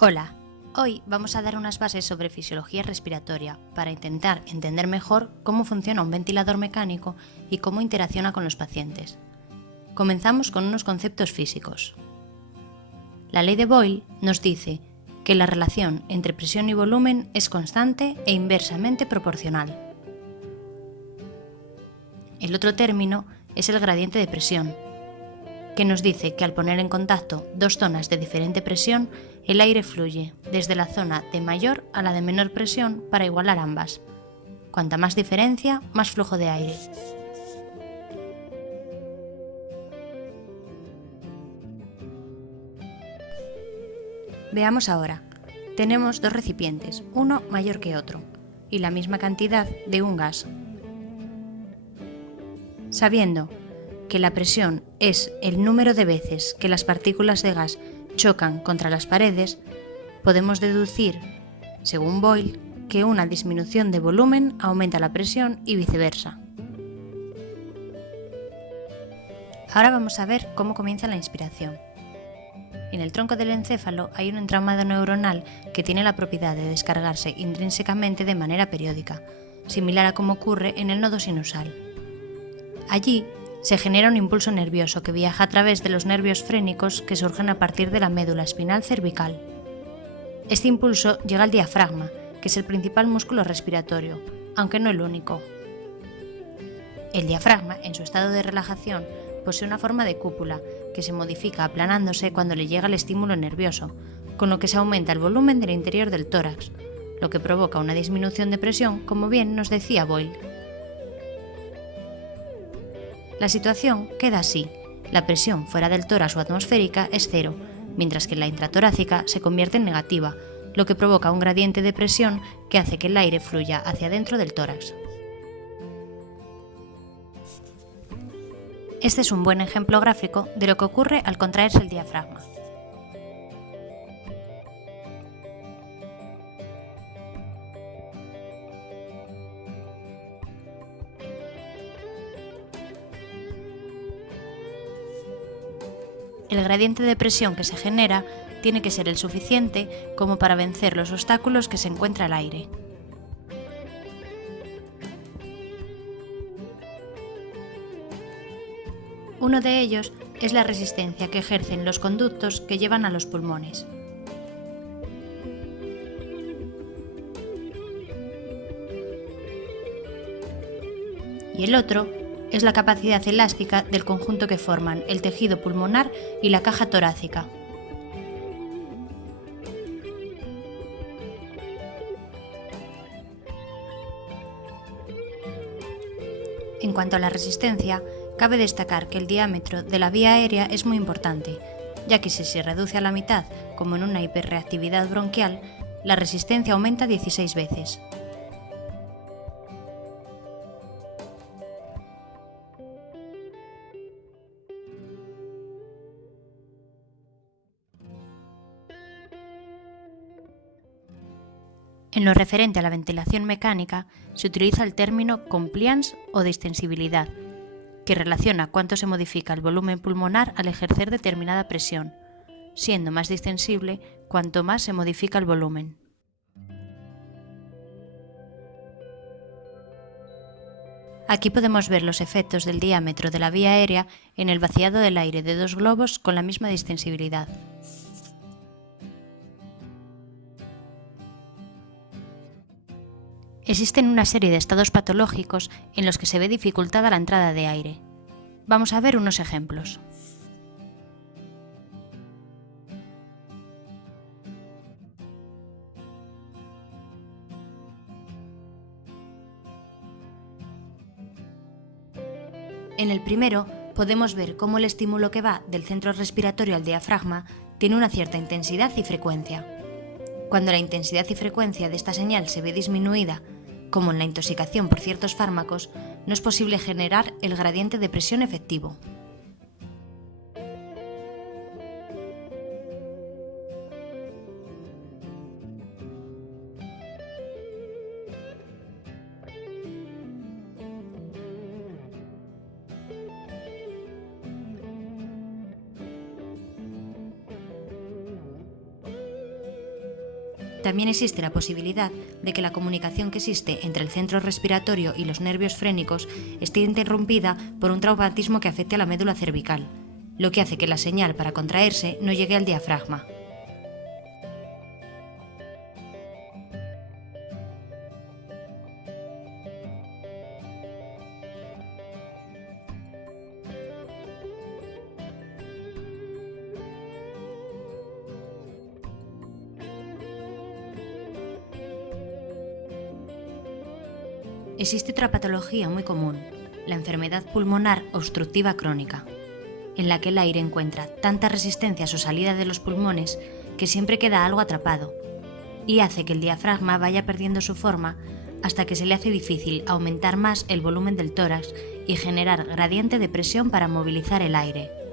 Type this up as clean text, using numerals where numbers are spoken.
Hola, hoy vamos a dar unas bases sobre fisiología respiratoria para intentar entender mejor cómo funciona un ventilador mecánico y cómo interacciona con los pacientes. Comenzamos con unos conceptos físicos. La ley de Boyle nos dice que la relación entre presión y volumen es constante e inversamente proporcional. El otro término es el gradiente de presión, que nos dice que al poner en contacto dos zonas de diferente presión, el aire fluye desde la zona de mayor a la de menor presión para igualar ambas. Cuanta más diferencia, más flujo de aire. Veamos ahora. Tenemos dos recipientes, uno mayor que otro, y la misma cantidad de un gas. Sabiendo que la presión es el número de veces que las partículas de gas chocan contra las paredes, podemos deducir, según Boyle, que una disminución de volumen aumenta la presión y viceversa. Ahora vamos a ver cómo comienza la inspiración. En el tronco del encéfalo hay un entramado neuronal que tiene la propiedad de descargarse intrínsecamente de manera periódica, similar a como ocurre en el nodo sinusal. Allí se genera un impulso nervioso que viaja a través de los nervios frénicos que surgen a partir de la médula espinal cervical. Este impulso llega al diafragma, que es el principal músculo respiratorio, aunque no el único. El diafragma, en su estado de relajación, posee una forma de cúpula, que se modifica aplanándose cuando le llega el estímulo nervioso, con lo que se aumenta el volumen del interior del tórax, lo que provoca una disminución de presión, como bien nos decía Boyle. La situación queda así: la presión fuera del tórax o atmosférica es cero, mientras que la intratorácica se convierte en negativa, lo que provoca un gradiente de presión que hace que el aire fluya hacia dentro del tórax. Este es un buen ejemplo gráfico de lo que ocurre al contraerse el diafragma. El gradiente de presión que se genera tiene que ser el suficiente como para vencer los obstáculos que se encuentra el aire. Uno de ellos es la resistencia que ejercen los conductos que llevan a los pulmones. Y el otro es la capacidad elástica del conjunto que forman el tejido pulmonar y la caja torácica. En cuanto a la resistencia, cabe destacar que el diámetro de la vía aérea es muy importante, ya que si se reduce a la mitad, como en una hiperreactividad bronquial, la resistencia aumenta 16 veces. En lo referente a la ventilación mecánica, se utiliza el término compliance o distensibilidad, que relaciona cuánto se modifica el volumen pulmonar al ejercer determinada presión, siendo más distensible cuanto más se modifica el volumen. Aquí podemos ver los efectos del diámetro de la vía aérea en el vaciado del aire de dos globos con la misma distensibilidad. Existen una serie de estados patológicos en los que se ve dificultada la entrada de aire. Vamos a ver unos ejemplos. En el primero, podemos ver cómo el estímulo que va del centro respiratorio al diafragma tiene una cierta intensidad y frecuencia. Cuando la intensidad y frecuencia de esta señal se ve disminuida, como en la intoxicación por ciertos fármacos, no es posible generar el gradiente de presión efectivo. También existe la posibilidad de que la comunicación que existe entre el centro respiratorio y los nervios frénicos esté interrumpida por un traumatismo que afecte a la médula cervical, lo que hace que la señal para contraerse no llegue al diafragma. Existe otra patología muy común, la enfermedad pulmonar obstructiva crónica, en la que el aire encuentra tanta resistencia a su salida de los pulmones que siempre queda algo atrapado y hace que el diafragma vaya perdiendo su forma hasta que se le hace difícil aumentar más el volumen del tórax y generar gradiente de presión para movilizar el aire.